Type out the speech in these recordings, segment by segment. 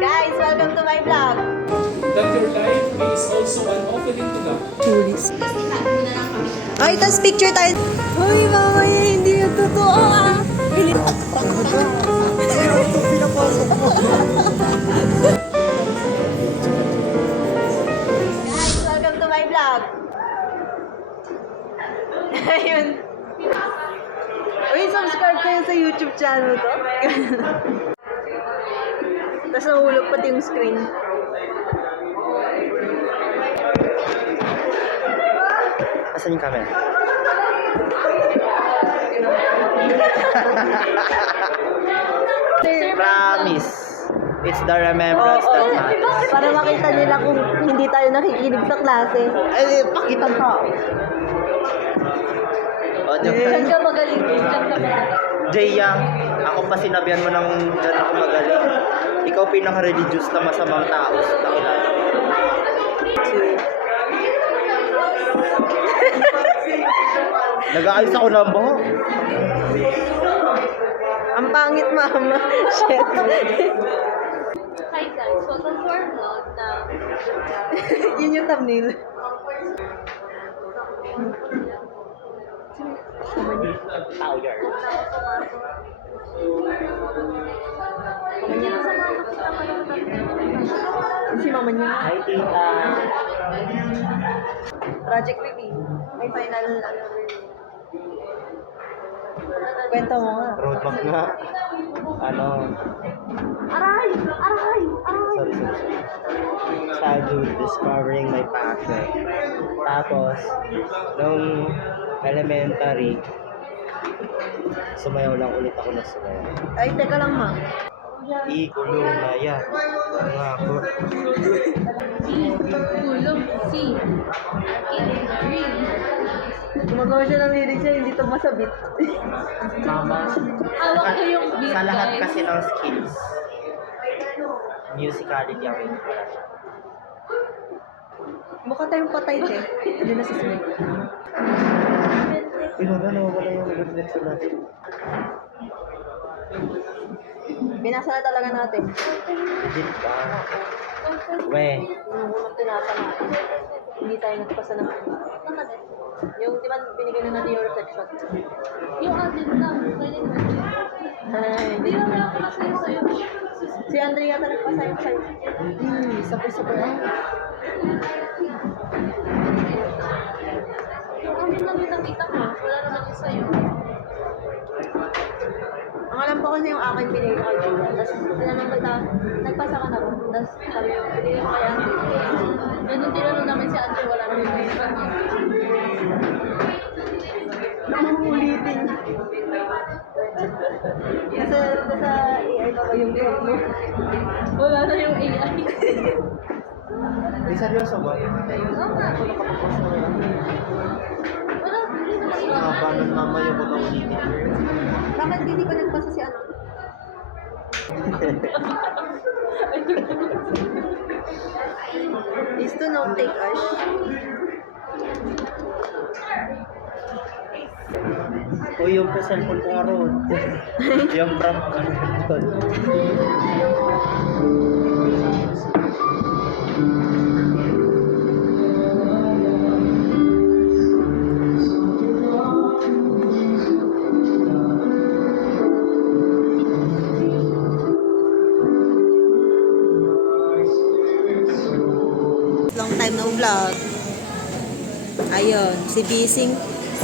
Guys, welcome to my vlog. That your life is also an offering to God. Tourist. Ay, tas picture tayo. Uy, mamaya, hindi yung totoo ah. Guys, welcome to my vlog. Ayun. Uy, subscribe kayo sa YouTube channel ko. Tapos nahulog pati yung screen. Asan yung camera? Promise. It's the remembrance that matters. Para makita nila kung hindi tayo nakikinig sa klase. Ay, pakitang tao. O, Saan ka magaling? Saan ka magaling? Jay Yang, ako pa sinabihan mo ng dyan ako magaling. Ikaw pinaka-religious na masamang tao sa kakilala. Nag-aayos ako ng buhok. Ang pangit, mama. Shit. Hi guys, welcome to our vlog now. Yun yung thumbnail. Tao yard. Si mama niya. Hi, tita. Project review. May final ano rin. Kwento mo nga. Roadmap nga. Ano? Aray! Aray! Sorry. Childhood, discovering my passion. Tapos, nung elementary, sumayaw lang ulit ako na sumayaw. Ay, teka lang, ma. Ikulong na yan. Nga ako. Kulong si Arcade Gumagawa siya ng lyrics niya, hindi to masabit. Mama, Hawak ko yung beat sa lahat guys. kasi ng skills, musicality ang wala siya. Mukha tayong patay, te. Hindi na susunod. Wala yung reflection natin. Binasa na talaga natin. Legit ba? We, Yung unang tinapa natin. Hindi tayo nagpasa ng yung, di ba, binigay na natin yung reflection. Yung atin lang. Pwede mo. Ay, Hindi naman ako masaya sa'yo. si Andrea yata nagpasa yung sa'yo. Sabay-sabay. Yung amin lang yung nakita ko. Wala naman yung sa'yo. Ang alam ko kasi yung akin binigay ko kay Julia. Tapos tinanong kita, nagpasa ka na ba? Tapos sabi yung binigay ko kay Andrea. Ganun tinanong namin si Andre. Wala naman yung Ulitin. Kasi sa AI pa ba yung game mo? Wala na yung AI. may seryoso ba? Oo nga. Wala. Hindi naman yung Haba ng mama yung mga ulitin. Bakit hindi ko nagpasa si ano? Is to no take Ash. O yung pa cellphone ko nga roon. Yung prank ko doon. Long time no vlog. Ayun, si Bising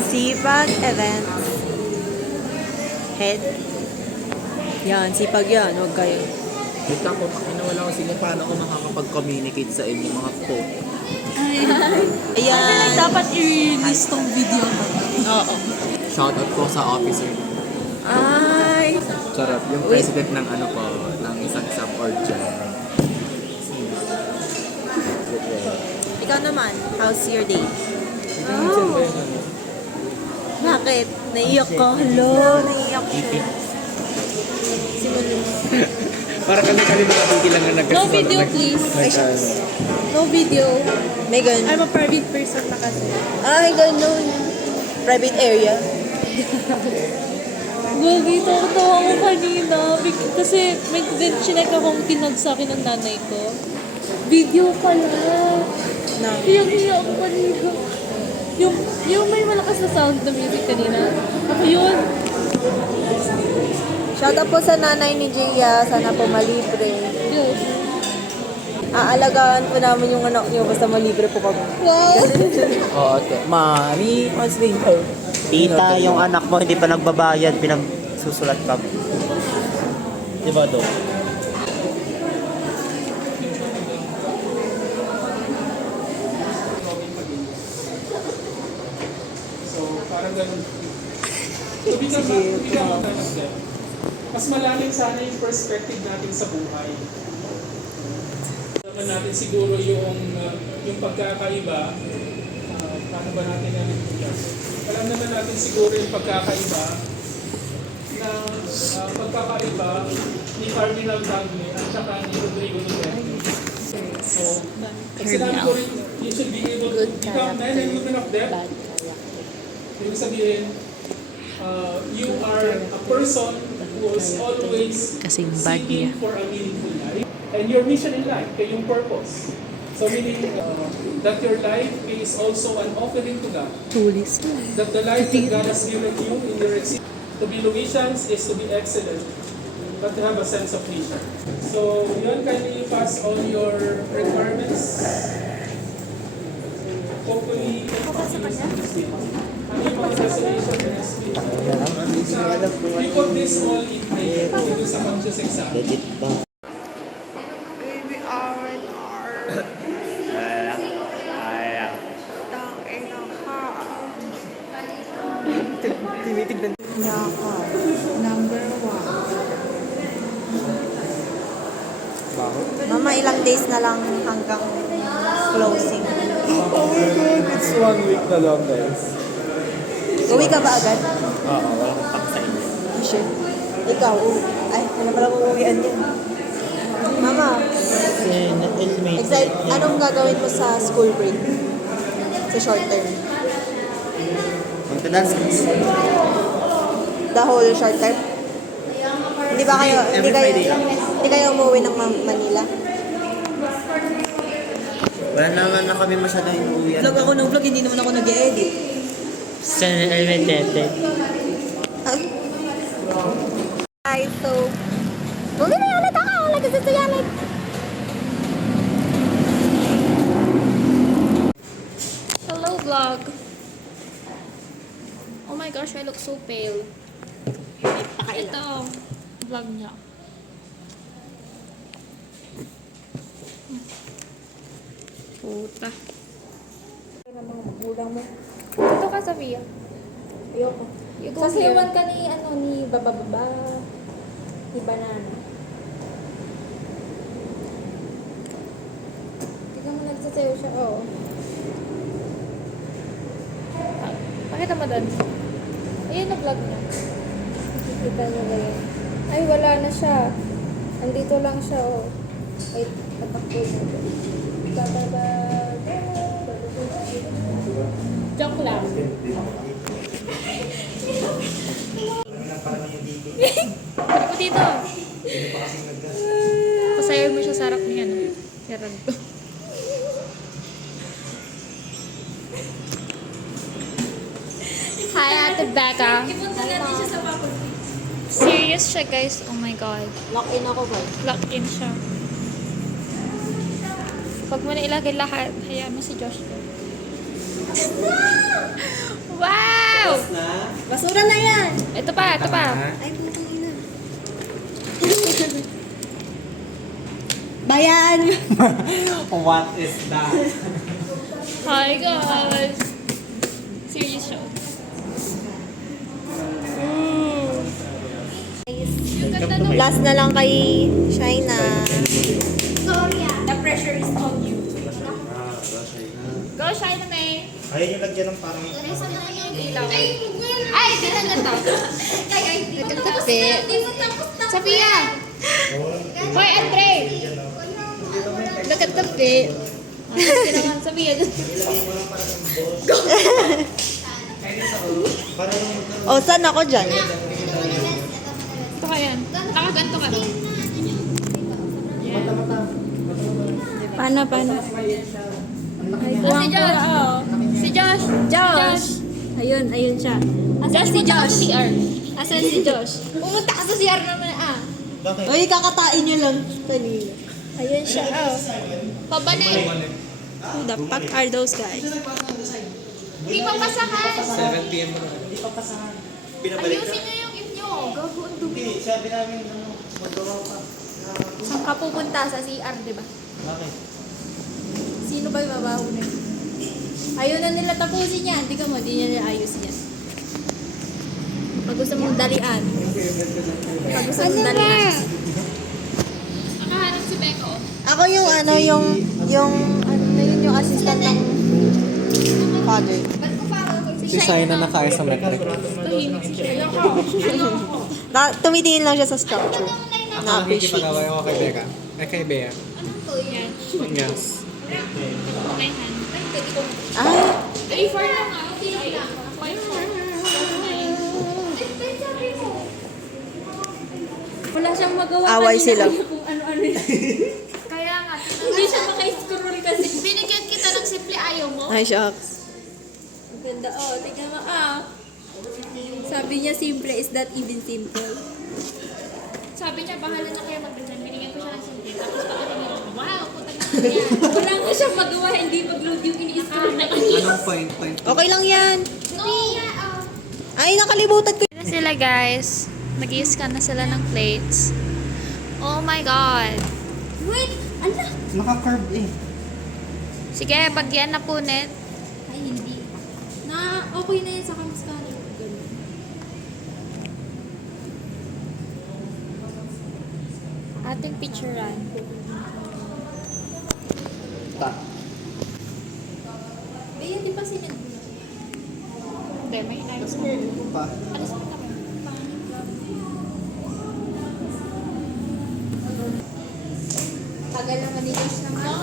Sipag Events Head. Yan, sipag yan, huwag kayo. Wait ako, wala ko sige paano ako makakapag-communicate sa inyo mga po. Ayan. dapat i-release tong video na. Oo. Shoutout ko sa officer. Ay. Charot, yung Wait. president ng ano po, ng isang sub-org dyan. Ikaw naman, how's your day? Bakit? Naiyak ka? Hello, naiyak siya. Simulin. Para kami nakabigil lang na No video please. No video. Megan. I'm a private person na kasi. Ay, ganun. Private area. Gagi, tawa ko kanina. Kasi may chinek akong tinag sa akin ng nanay ko. Video pala. Iyak-iyak ako kanina. Yung may malakas na sound na music kanina. Ako yun. Shout out po sa nanay ni Gia. Sana po malibre. Yes. Aalagaan po namin yung anak niyo basta malibre po kami. Wow! Oo, Mami, what's later? Tita, yung anak mo hindi pa nagbabayad, pinagsusulat ka. Diba do? So, parang ganun. So, bigyan mas malalim sana yung perspective natin sa buhay. Naman natin siguro yung pagkakaiba, paano ba natin nalilimutan? Alam naman natin siguro yung pagkakaiba na pagkakaiba ni Cardinal Tagle at saka ni Rodrigo Duterte. So, pag sinabi ko rin, you should be able to become men and women of depth. Ibig sabihin, you are a person who is always seeking for a meaningful life. And your mission in life, yung purpose. So meaning that your life is also an offering to God. That the life that God has given you in your existence, to be Louisians is to be excellent, but to have a sense of mission. So yun, kindly pass all your requirements. Hopefully, ano yung mga resolution next week? We put this all in play to sa conscious exam. Legit ba? Baby R&R. Tangina ka. Tinitignan. Yaka. Number 1. Mama, ilang days na lang hanggang closing. Oh my God, it's 1 week na lang, guys. Uwi ka ba agad? Oo, walang paksa inyo. Shit. Ikaw, ay, ano pala uuwian din. Mama, excited, anong gagawin mo sa school break? Sa short term? Magdadance class. The whole short term? Hindi ba kayo, hindi kayo umuwi ng Manila? Wala naman na kami masyadong inuwi. Vlog ako ng vlog, hindi naman ako nag-edit. Hi, so... Bumili na ulit ako! Nagkasasayalik! Hello, vlog. Oh my gosh, I look so pale. Ito, vlog niya. Puta. Ito ka, Sofia. Ayoko. You go Sasayawan here. ka ni Bababa, ni Banana. Tignan mo nagsasayaw siya, oo. Pakita mo doon. Ayun na vlog niya. Kita niyo ba yan? Ay, wala na siya. Andito lang siya, oh. Ay, tatakbo na. Bababa. Joke lang. Ako dito. Pasayaw mo siya sa harap ni ano. Yarag ko. Hi, Ate Becca. Serious siya, guys. Oh my God. Lock in ako, ba? Lock in siya. Huwag mo na ilagay lahat. Hayaan mo si Josh ko. Wow! Basura na yan! Ito pa, ito pa. Ay, putang ina. Bayan! What is that? Hi, guys. Serious siya. Yung ganda nung... Last na lang kay Shaina. The pressure is on you. Go, Shine May. Ayun yung lagyan ng parang... Ay, dito na to. Nagkatabi. Sophia! Hoy, Andre! Nagkatabi. Sophia, O, saan ako dyan? Ito ka yan. Nakaganto ka. Paano? Si Josh. Si Josh. Josh! Ayun siya. Josh, si Josh. CR. Asan si Josh? Pumunta ka sa CR naman Uy, kakatain niyo lang kanina. Ayun siya. Pabanay. Who the fuck are those guys? Hindi pa pasahan. 7 p.m. na. Ayusin niyo yung inyo. Gago ang dumi. Sabi namin, magawa pa. Saan ka pupunta? Sa CR, di ba? Bakit? Sino ba yung babaho na yun? Ayaw na nila tapusin yan. Hindi ka mo, di nila ayusin yan. Pag gusto mong dalian. Pag gusto mong dalian. Nakahanap si Beko. Ako yung yung assistant ng father. Ba't ko parang Si Shai na nakaaya sa metric. tahimik si Shai? Tumitingin lang siya sa structure. Ako Na-appreciate. nakikipag-away ako kay Becca. Kay Bea. Anong to yan? Yes. Ay, 3-4 lang ah. Okay lang. 5-4. Wala siyang magawa. Away kanina sila. Kung ano-ano yun. Kaya nga. Hindi siya maka-scroll kasi. Binigyan kita ng simple ayaw mo. ay shucks. Ang ganda, tignan mo, Sabi niya, simple is that even simple. Sabi niya, bahala na kayo mag-design. Binigyan ko siya ng simple. Tapos pagdating niya, wow, putang na yan. Wala nga siyang magawa, hindi mag-load yung ini-scroll na Anong point? Okay lang yan. No! Ay, nakalimutan ko. Na sila guys. Nag-i-scan na sila ng plates. Oh my God. Wait! Ala! Naka-curve eh. Sige, pag yan napunit. Ay, hindi. Okay na yan sa scanner. Ating picturean. Bea, di ba sinend mo? Hindi, may inayos na. Pa. Alis mo kami. Tagal naman ni Josh naman. No!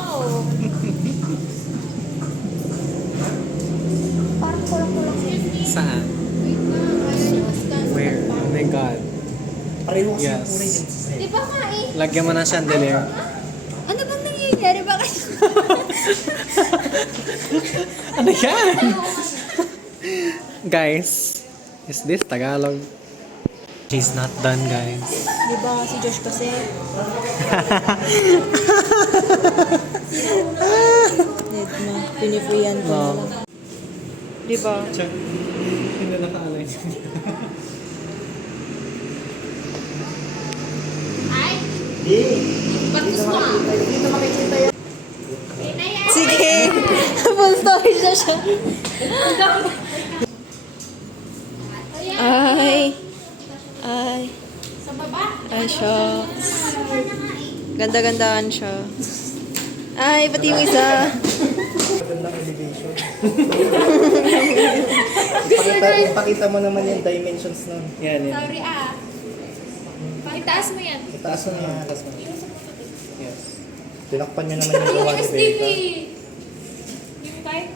Parang kulang-kulang siya. Saan? Wait na, ayaw niya ma-scan. Where? Oh my God. Pareho kasi Yes. yung kulay din. Di ba nga eh? Lagyan mo ng chandelier. Ano bang nangyayari? Bakit? Ano yan? Guys, is this Tagalog? She's not done, guys. Di ba si Josh kasi? Need na. Pinifreehan ko na lang. Di ba? Check. Hindi naka-align. Ay! Dito makikita yan. Sige! Full story na siya. Ay. Ay. Sa baba? Ay, shucks. Ganda-gandaan siya. Ay, pati yung isa. Magandang elevation. Pakita mo naman yung dimensions nun. Yan, yan. Sorry Pakitaas mo yan. Itaas mo yan. Itaas mo. Yes. Tinakpan nyo naman yung gawa ni STP! Becca. Yung type?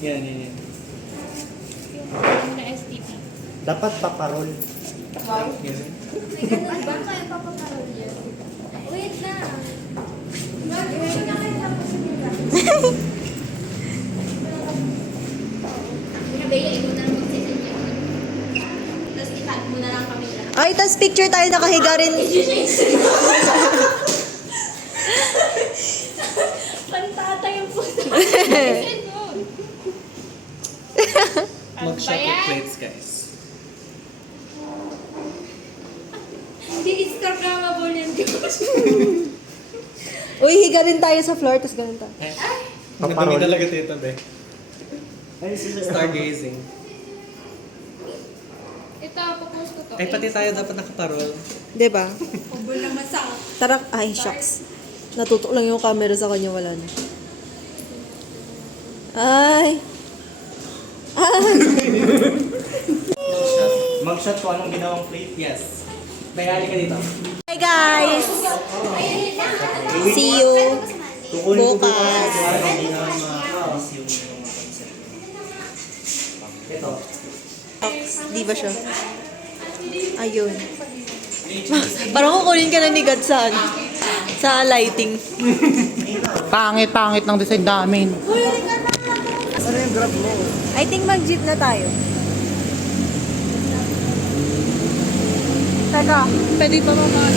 Yan, yan, yan. Yung na STP. Dapat paparol. May ganun ba? Kaya papakarol yan. Wait na. Wait na kayo tapos nila. Bea, ikaw na lang mag-session niya. Tapos i-cut mo na lang kami lahat. Ay, tas picture tayo nakahiga rin. Pantata yung puso. Mag-shot with plates, guys. Hindi Instagrammable yan, Josh. Uy, higa rin tayo sa floor, tas ganun tayo. Nadumi talaga tito, be. Stargazing. Ito, popost ko to. Ay, pati tayo dapat nakaparol. Di ba? Ubol naman sa Tara, ay, shucks. Natutok lang yung camera sa kanya, wala na. Ay. Mag-shot ko anong ginawang plate. Yes. Bayali ka dito. Hi, guys! See you Kukunin ko bukas. bukas. Hindi na ma-miss yung Ito. Di ba siya? Ayun. Parang kukunin ka na ni God sa, ano, sa lighting. Pangit ng design namin. I think mag-jeep na tayo. Taga. Pwede pa naman.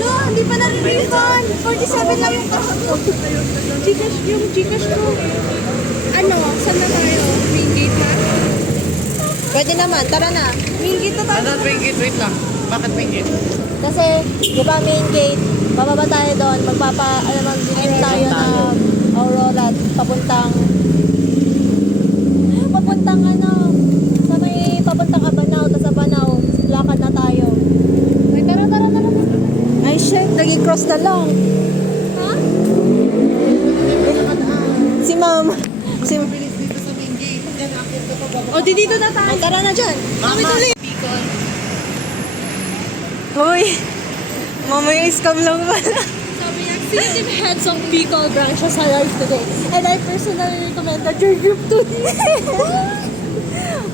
No, hindi pa na-refund. 47 lang yung kahapon. Yung Gcash ko. Ano? Saan na tayo? Main gate na? Pwede naman, tara na. Main gate na tayo. main gate? Wait lang. Bakit main gate? Kasi, di ba main gate, bababa tayo doon, mag-gym tayo ng Aurora, papuntang papuntang Abanao, tapos Abanao, lakad na tayo. Ay, tara. Ay, shit, nag-cross na lang. Ha? Si ma'am. O, dito na tayo. Tara na dyan. Tuloy. Uy, mamaya scam lang pala. Sabi niya, Team Heads of Bicol branch sa live today. And I personally recommend that your group to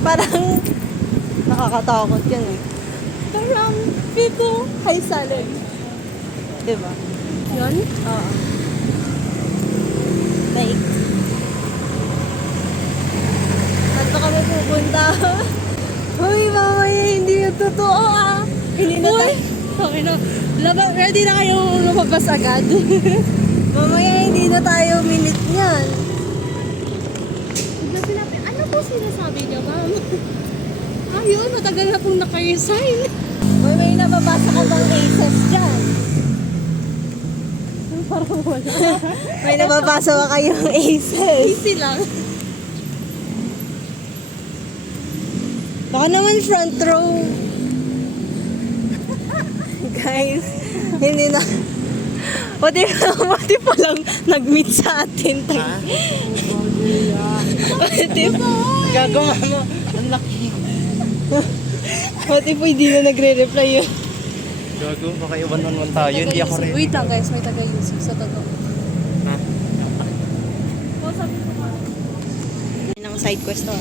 Parang nakakatakot yan eh. Parang Pico High Salad. Diba? Yun? Oo. Like, saan pa kami pupunta? Uy, mamaya hindi yung totoo ah. Hindi na tayo. Okay na. Ready na kayo lumabas agad. Mamaya hindi na tayo minute niyan. Bigla sinabi, ano po sinasabi niya, ma'am? Ayun, matagal na pong naka-resign. Uy, may nababasa ka bang aces dyan? Parang wala. May nababasa ba kayong aces? Easy lang. Baka naman front row. Guys, hindi na. Pati pa lang nag-meet sa atin tayo. Gagawa mo. Ang laki. Pati po hindi na nagre-reply yun. Gago, baka iwan naman tayo. Hindi ako rin. Wait lang guys, may taga-usig sa totoo. Ng side quest to.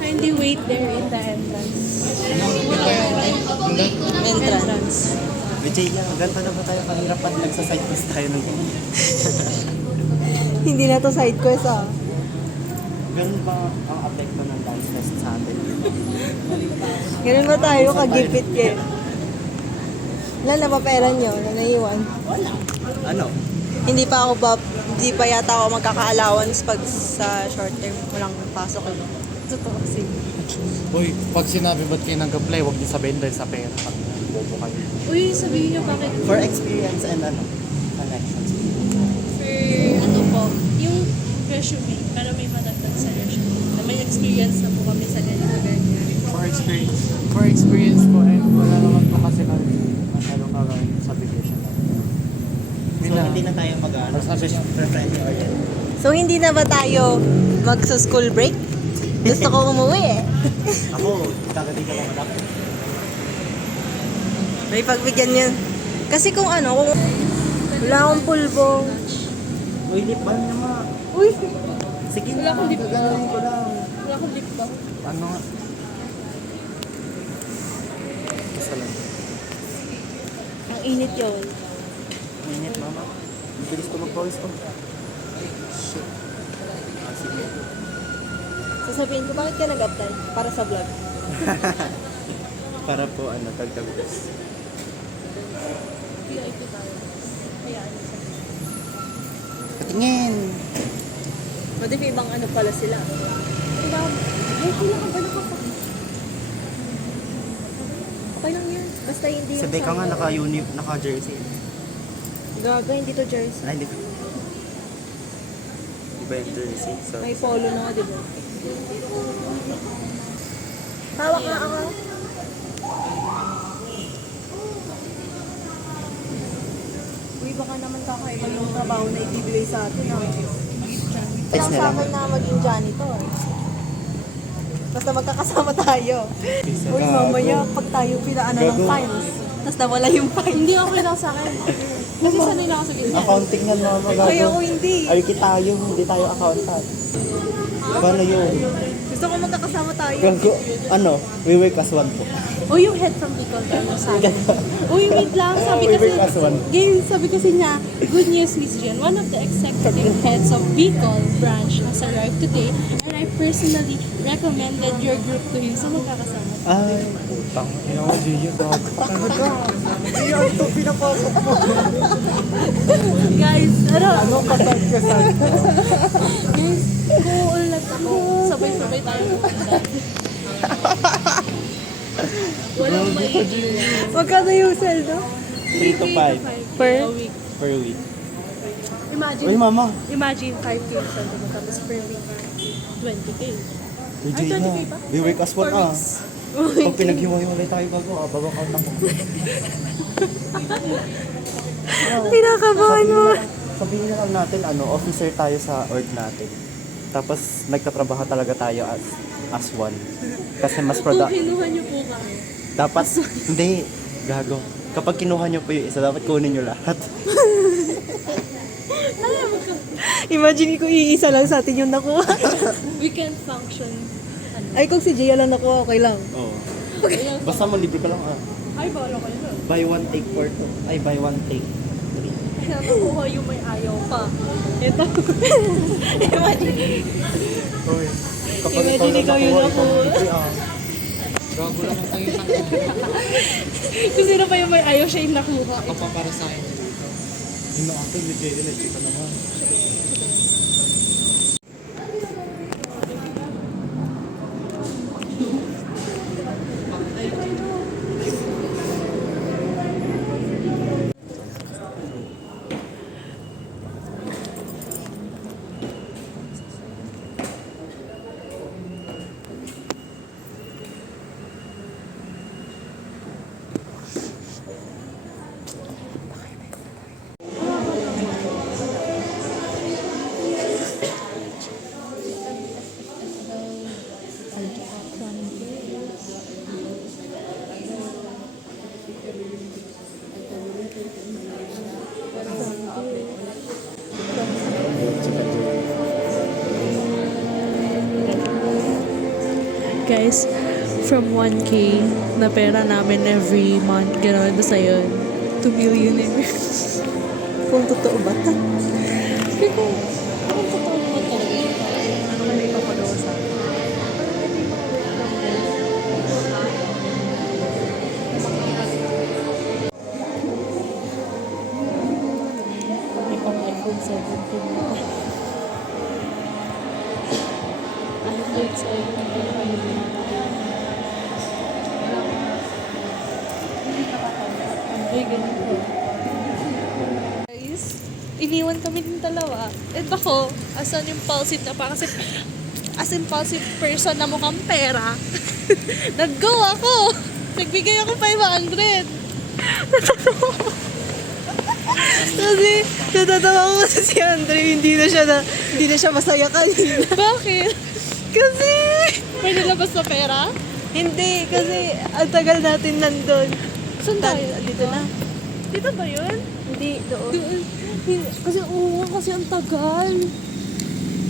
Kindly wait there in the entrance. Entrance. Vijay lang, ganito na ba tayo kanina pag nagsa-side quest tayo ng Hindi na to side quest ah. Ganun ba ang apekto ng dance test sa atin? Ganun ba tayo kagipit eh? Wala na pa pera nyo na naiwan. Ano? Hindi pa yata ako magkaka-allowance pag sa short term. Walang pasok eh. Totoo kasi. Uy, pag sinabi ba't kayo nag-apply, huwag niyo sabihin dahil sa pera. Pag bobo kayo. Uy, sabihin niyo bakit For experience and connections. for ano po, yung resume, para may madagdag sa resume. Na may experience na po kami sa ganyan. For experience po, and wala naman po kasi na masyadong kakain sa vacation. So, hindi na tayo mag-ano. Friendly oriented. So hindi na ba tayo magsa-school break? Gusto ko umuwi eh. Ako, kagadi ka lang anak. May pagbigyan yun. Kasi kung wala akong pulbo. Uy, lip balm naman. Uy! Sige Wala na, akong lip balm. gagawin ko lang. Wala akong lip balm. Ano nga? Basta lang. Ang init yun. Minute, mama. Bilis ko mag-pause ko. Shit. Sige. Sasabihin ko, bakit ka nag-apply? Para sa vlog. Para po, tagtagos. VIP tayo. Hayaan niyo sa Patingin! What if ibang pala sila? diba? Ay, kailangan ba nakapag? Okay lang yan. Basta hindi Si Becca nga naka-jersey. Gaga, hindi to jersey. Ay, hindi ko. Iba yung jersey. So, May polo na nga, di ba? Hawak nga ako. Uy, baka naman kakaiba yung trabaho na ibibigay sa atin. Text Lang na sa lang. akin na maging janitor. Basta magkakasama tayo. Uy, mamaya, pag tayo pinaano ng files, tapos nawala yung file. Hindi okay lang sa akin. Kasi sanay na ako sa ganyan. Accounting nga mama, gago. Kaya ako hindi. Arki tayo, hindi tayo accountant. Paano yun? Gusto ko magkakasama tayo. Gago, ano, we work as one po. O yung head from Bicol, ano sabi? Uy, wait lang. Sabi We kasi, work as one. sabi kasi niya, good news, Miss Jen. One of the executive heads of Bicol branch has arrived today and I personally recommended your group to him. So magkakasama. Ay, putang. Ina ko, Gio, gago. Talaga. Gio, ito pinapasok mo. Guys, Ano kasal? guys, cool lang ako. Sabay-sabay tayo pupunta. Walang may Magkano yung sweldo? 3 to 5 per per week. imagine Uy, mama. imagine 5K sa mo tapos per week 20K. Uy, Ay, Gio, 20K ba? we work as one, ah. Pag pinaghiwa-hiwalay tayo bago account ako. Pinakabahan mo. Sabihin na lang natin, officer tayo sa org natin. Tapos, nagtatrabaho talaga tayo as one. Kasi mas Kung productive. kinuha niyo po kami. Dapat, hindi, gago. Kapag kinuha nyo po yung isa, dapat kunin nyo lahat. Imagine ko iisa lang sa atin yung nakuha. We can function. Ay, kung si Gia lang nakuha, okay lang. Oo. Basta mo, libre ka lang, ah. Ay, bala kayo na. Buy one, take 4 to. Ay, buy one, take 3. Kaya nakuha yung may ayaw pa. Ito. Hoy, Imagine ikaw yung nakuha. Gago lang ang tayo ng Kung sino pa yung may ayaw, siya yung nakuha. ako pa para sa akin. Yung nakapag, legit, legit ka naman. Guys, from 1K na pera namin every month, gano'n na sa'yo, 2 millionaires. Kung totoo ba? Kaya kung totoo naman talaga, ano kaya ipapagawa sa akin? May pang iPhone 17 na. iPhone 17. Ay, ganun po. Guys, iniwan kami ng dalawa. And ako, as an impulsive na pa, kasi as impulsive person na mukhang pera, nag-go ako. Nagbigay ako 500. Kasi, natatawa ko kasi si Andre, hindi na siya masaya kanina. Bakit? Kasi, May nilabas na pera? hindi, kasi ang tagal natin nandun. Saan tayo? Dito na. Dito ba yun? Hindi, doon. Doon. Kasi oo, kasi ang tagal.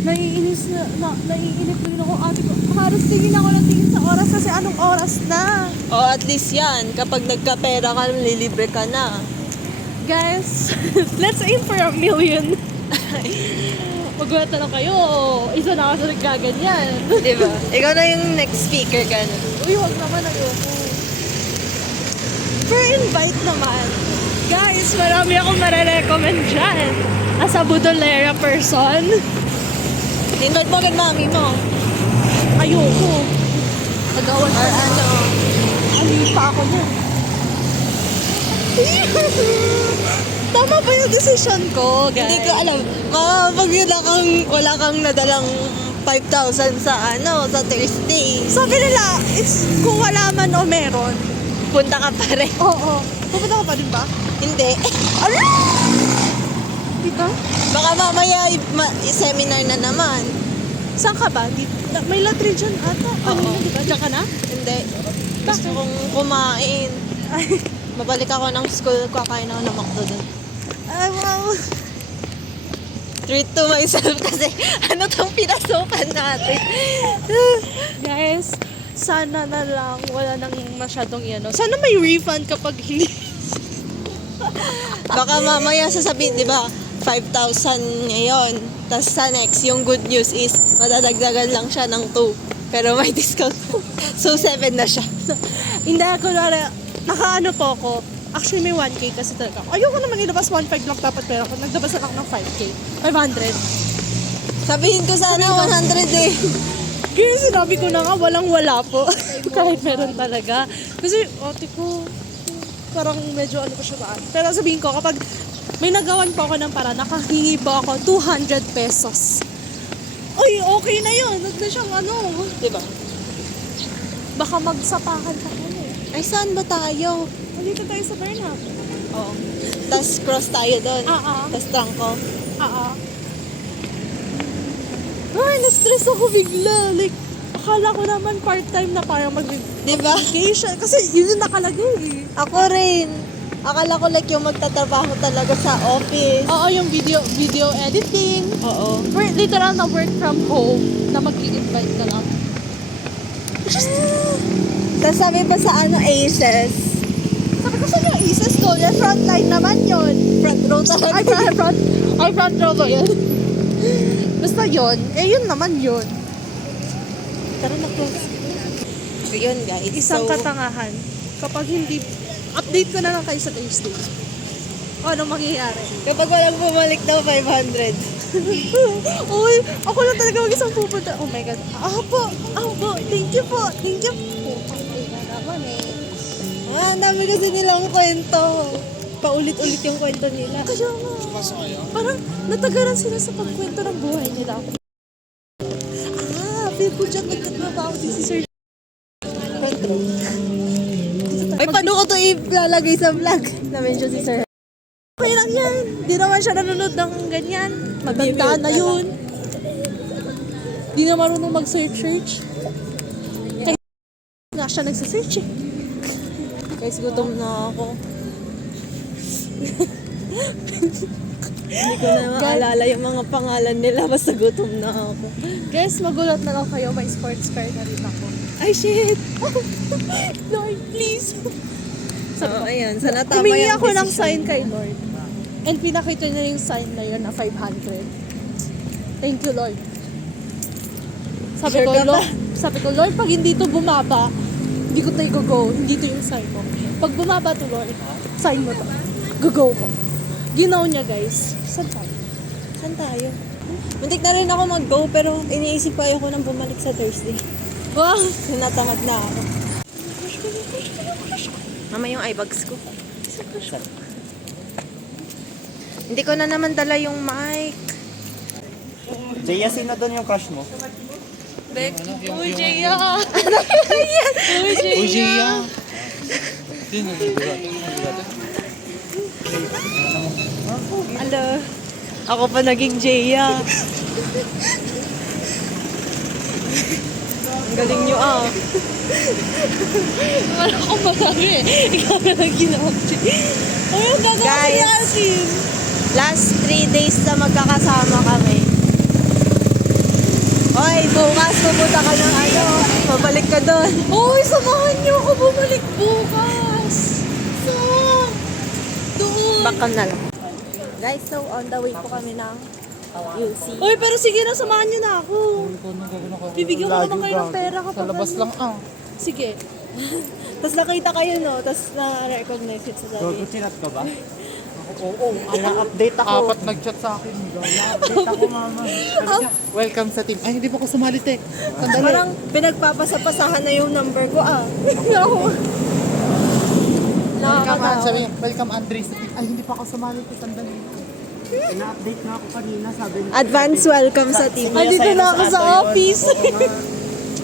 Naiinis na naiinip na rin ako ate ko. Halos tingin ako ng tingin sa oras kasi anong oras na. Oh, at least yan. Kapag nagkapera ka, lilibre ka na. Guys, let's aim for 1 million. Magwata na kayo. Isa na ako sa nagkaganyan. Diba? Ikaw na yung next speaker ka na. Uy, wag naman ayoko. Per invite naman. Guys, marami akong marirecommend dyan. As a Budolera person. Invite mo agad mami mo. Ayoko. Agawan Or ano. pa ako na. Tama ba yung decision ko, guys? Hindi ko alam. Pag wala kang nadalang 5,000 sa sa Thursday. Sabi nila, is kung wala man o meron. Punta ka pa rin. Oo. Pupunta ka pa din ba? Hindi. Ala! Diba? Baka mamaya seminar na naman. Saan ka ba? May latrine dyan ata. Kanina, di ba? Diyan ka na? Hindi. Gusto kong kumain. Mabalik ako ng school, kakain ako ng McDo dun. Ay, wow. Treat to myself kasi ano tong pinasukan natin. Guys, sana na lang wala nang masyadong ano. Sana may refund kapag hindi. Baka mamaya sasabihin, di ba, 5,000 ngayon. Tapos sa next, yung good news is, madadagdagan lang siya ng 2. Pero may discount. So, 7 na siya. Hindi ako nakaano po ako. Actually, may 1K kasi talaga. Ayoko naman ilabas 1.5 lang dapat pera ko. Nagdabas na ako ng 5K. 500. Sabihin ko sana 100 eh. Kaya sinabi ko na nga, walang-wala po. Kahit meron talaga. Kasi, ate ko, parang medyo ano pa siya ba. Pero sabihin ko, kapag may nagawan po ako ng para, nakahingi po ako 200 pesos. Uy, okay na yun. Huwag na siyang ano. Di ba? Baka magsapakan pa kami. Ay, saan ba tayo? Nandito tayo sa Bernab. Oo. Tapos cross tayo doon. Tapos trangko. Ay, na-stress ako bigla. Like, akala ko naman part-time na parang Di ba? mag-vacation. Kasi yun yung nakalagay eh. Ako rin. Akala ko like yung magtatrabaho talaga sa office. Oo, yung video editing. Oo. Literal na work from home na mag-i-invite ka lang. Tapos sabi pa sa ACES. Sabi ko sa yung ISIS ko, yung frontline naman yun. Front row talaga. Front row ba yun? Basta yun, yun naman yun. Tara na close. So yun guys. Isang So, katangahan. Kapag hindi, update ko na lang kayo sa Thursday. O, anong mangyayari? kapag walang bumalik daw 500. Uy, ako lang talaga mag-isang pupunta. Oh my God. Apo, thank you po. Thank you po. Ay, na naman eh. Ang dami kasi nilang kwento. Paulit-ulit yung kwento nila. Kaya nga. Parang natagaran sila sa pagkwento ng buhay nila. Feel ko dyan nagtatrabaho din si Sir. Kwento. Ay, paano ko to ilalagay sa vlog? Na-mention si Sir. Okay lang yan. Di naman siya nanonood ng ganyan. Maganda na yun. Di na marunong mag-search. Kaya nga siya nagsa-search eh. Guys, gutom na ako. Hindi ko na maalala yung mga pangalan nila. Basta gutom na ako. Guys, magulat na lang kayo. May sports car na rin ako. Ay, shit! Lord, please. So, ayan. Sana tama Humingi yung ako ng decision. sign kay Lord. And pinakita niya yung sign na yun na 500. Thank you, Lord. Sure ka ba? Sabi ko, Lord, pag hindi to bumaba, hindi ko tayo go. Hindi to yung sign mo. Pag bumaba to, Lord, sign mo to. Go ko. Ginaw niya, guys. Saan tayo? Saan tayo? Muntik na rin ako mag-go, pero iniisip ko ayoko nang bumalik sa Thursday. Wow! Tinatamad na ako. Mama yung eyebags ko. Hindi ko na naman dala yung mic. Jaya, sino doon yung crush mo? Uy, Jaya! Uy, Jaya! Hello. Ako pa naging Jaya. Ang galing nyo ah. Wala ko marami eh. Ikaw na lang ginawa. Ay, ang gagawa Guys. ni Asin. Last 3 days na magkakasama kami. Oy, bukas pupunta ka ng ano. Mabalik ka doon. Uy, samahan niyo ako bumalik bukas. Saan? Doon. Baka na lang. Guys, so on the way po kami ng UC. Uy, pero sige na, samahan niyo na ako. Bibigyan ko naman kayo ng pera kapag Sa labas lang Sige. Tapos nakita kayo, no? Tapos na-recognize it sa Gogo, sabi. chinat ka ba? Oo, na-update ako. Apat nag-chat sa akin. Na-update ako, mama. Sabi niya, welcome sa team. Ay, hindi pa ako sumali, te. Sandali. Parang pinagpapasapasahan na yung number ko, ah. Ako. Welcome, Nakakatawa. sabi niya, welcome Andre sa team. Ay, hindi pa ako sumali, te. Sandali. Na-update na ako kanina, sabi niya. Advance welcome sa team. Kuya Andito na Cyrus ako sa ata yun. office. Oo nga.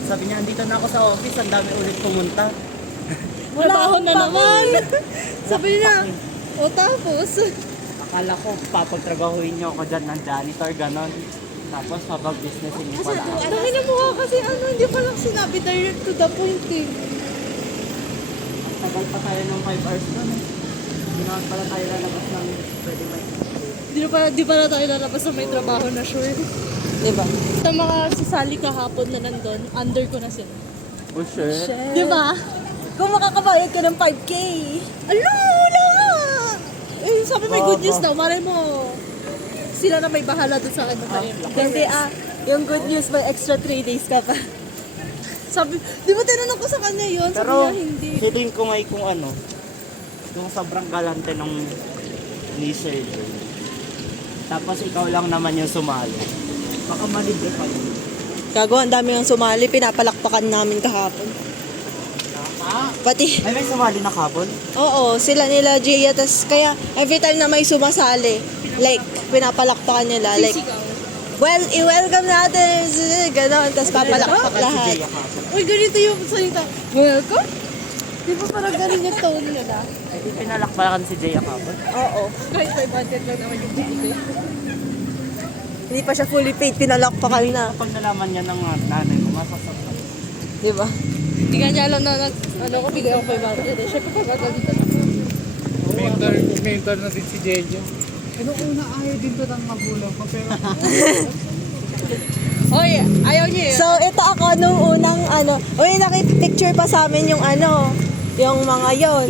Sabi niya, andito na ako sa office. Ang dami ulit pumunta. Trabaho na naman. Sabi niya, o tapos? Akala ko, papagtrabahuin niyo ako dyan ng janitor, ganon. Tapos pabag-businessin niyo pala. Ang dami na mukha kasi hindi pa lang sinabi direct to the point eh. Tagal pa tayo ng 5 hours doon eh. Ginawan pala tayo lalabas ng pwede may. Di pa na tayo lalabas sa may trabaho na sure. Diba? Sa mga sasali kahapon na nandun, under ko na sila. Oh shit. Di ba? Kung makakabayad ka ng 5K. Ano? Wala! Eh, sabi may good news daw. Mare mo, sila na may bahala doon sa ano tayo. Hindi yung good news may extra 3 days ka pa. Sabi, di ba tinanong ko sa kanya yun? Sabi Pero, niya hindi. feeling ko ngay kung ano, yung sobrang galante ng ni Sir Joy. Tapos ikaw lang naman yung sumali. Baka malibig ka yun. Gago, ang dami ng sumali. Pinapalakpakan namin kahapon. Pati, Ay, may sumali na kapon? oo, sila nila Gia. Tas kaya every time na may sumasali, like, pinapalakpakan nila. Like, Sisigaw. well, i-welcome natin. Ganon. Tapos papalakpak lahat. Si Jaya kapon. Uy, ganito yung salita. Welcome? Di ba parang ganun yung tone nila? Ay, di pinalakpakan si Jaya kapon. Oo. Kahit 500 lang naman yung bibigay. Hindi pa siya fully paid. Pinalakpakan na. Kapag nalaman niya ng nanay mo, masasaktan. Diba? Hindi ka niya alam na ko, bigay ako 500 eh. Siyempre pagkakalitan ako. Mentor na din si Jejo. Ano una ayaw din to ng magulang ko pero Oy, ayaw niya eh. So, ito ako nung unang nakipicture pa sa amin yung yung mga yon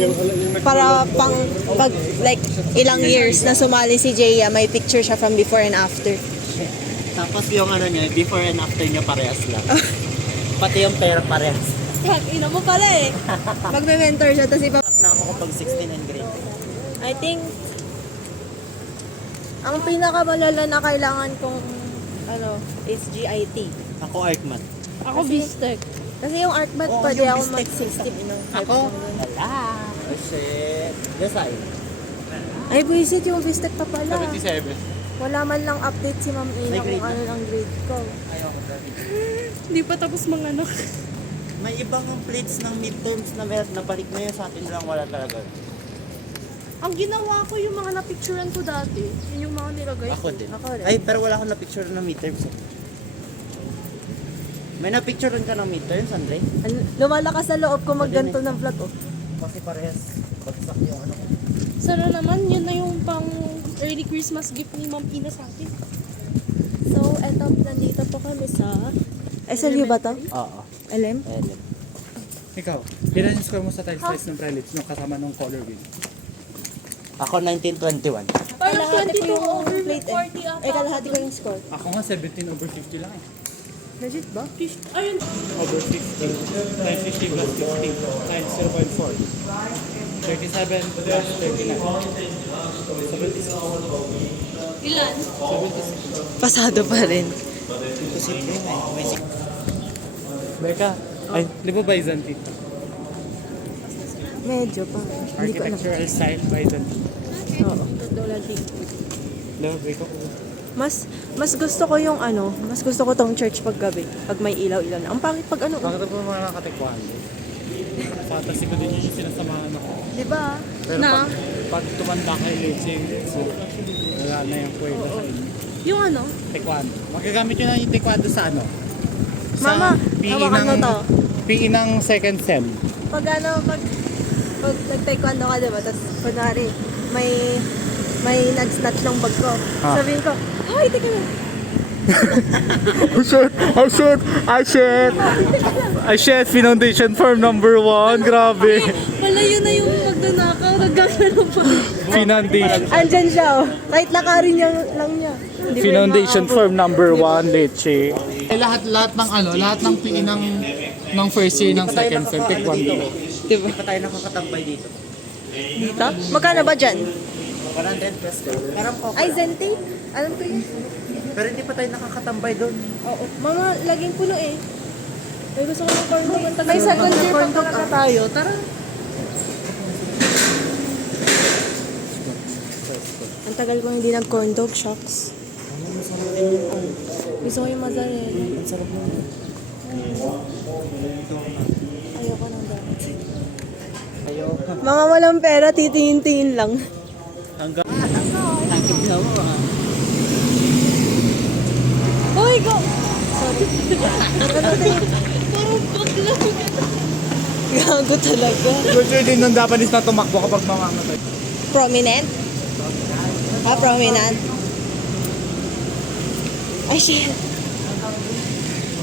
para pang pag like ilang years na sumali si Jaya, may picture siya from before and after. Tapos yung ano niya, before and after niya parehas lang. Pati yung pera parehas. Ina mo pala eh. Magme-mentor siya tapos iba. Na ako kapag 16 and grade. I think ang pinakamalala na kailangan kong is GIT. Ako Artmat. Ako bistek. Kasi yung art math Oo, pwede yung ako mistake mag-60 Ako? Wala. Oh shit. Desay. Ay, buisit yung bistek pa pala. 77. Wala man lang update si Ma'am Ina May kung grade ano ang grade ko. Ayoko dati. Hindi pa tapos mga ano. May ibang plates ng midterms na meron nabalik na yun sa atin lang wala talaga. Ang ginawa ko yung mga napicturean ko dati, yun yung mga nilagay Ako ko. din. Ako rin. Ay, pero wala akong na-picture ng midterms. Eh. May na-picturean ka ng midterms, Andre? Lumalakas sa loob ko magganto ng vlog, oh. Kasi parehas bagsak yung ano. Sana naman, yun na yung pang early Christmas gift ni Ma'am Ina sa akin. So, eto, nandito po kami sa... SLU ba to? Oo. LM? Ikaw, ilan yung score mo sa tile slice ng prelims nung kasama nung color wheel? Ako 1921. Parang Kalahati 22 ko yung over plate 40 ata. Ay, kalahati ko yung score. Ako nga 17/50 lang eh. Legit ba? Ayun. Over 50. Times 50 plus 50 times 0.4. 37 plus 39. 76. Ilan? 76. Pasado pa rin. Imposible na eh. May Beka, ay, di ba Byzantine? Medyo pa. Hindi ko alam. Architectural style Byzantine. Oo. No, Beka ko. Mas gusto ko yung mas gusto ko tong church pag gabi. Pag may ilaw-ilaw na. Ang pangit pag Bakit po mga nakataekwondo? Fantasy ko din yun yung sinasamahan ako. Di ba? Pero pag tumanda kay Leching, so, wala na yung kwenta sa inyo. Yung ano? Taekwondo. Magagamit nyo na yung taekwondo sa ano? Mama, hawakan mo to. PE ng second sem. Pag pag nag-taekwondo ka, diba? Tapos, kunwari, may nag-snatch ng bag ko. Sabihin ko, ay, teka lang. I shit, Foundation Firm number 1. Grabe. Wala yun na yung magnanakaw. Nagkakano pa. Foundation. Andyan siya, oh. Kahit lakarin niya lang niya. Hindi ko Foundation yung Firm number 1, Leche. Lahat ng PE ng first year ng second sem, taekwondo. Diba? Hindi pa tayo nakakatambay dito. Dito? Magkano ba dyan? 100 pesos. Parang ko. Ay, Zente? Alam ko yun. Pero hindi pa tayo nakakatambay doon. Oo. Mga laging puno eh. Ay, gusto ko ng corn dog. May second year pa talaga tayo. Tara. Ang tagal ko hindi nag-corn dog, shucks. Gusto ko yung mozzarella. Ang sarap mo. Ayoko ng dami. Ayaw. Mga walang pera, titingin-tingin lang. Hanggang. Tangkig na mo ah. my God! Gago talaga. Gusto din ng Japanese na tumakbo kapag mamamatay. Prominent? Prominent. Ay, shit.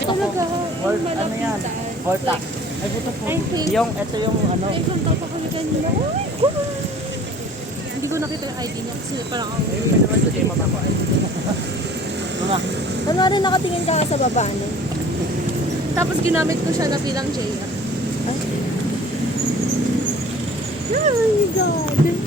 Talaga. Ano yan? Volta. Ay, buto po. Ito yung ano. Ay, kung papakulikan mo. Oh my God! Hindi ko nakita yung ID niya kasi parang ang Mga. Ano rin nakatingin ka sa baba, ano? Tapos ginamit ko siya na bilang JR. Oh my God!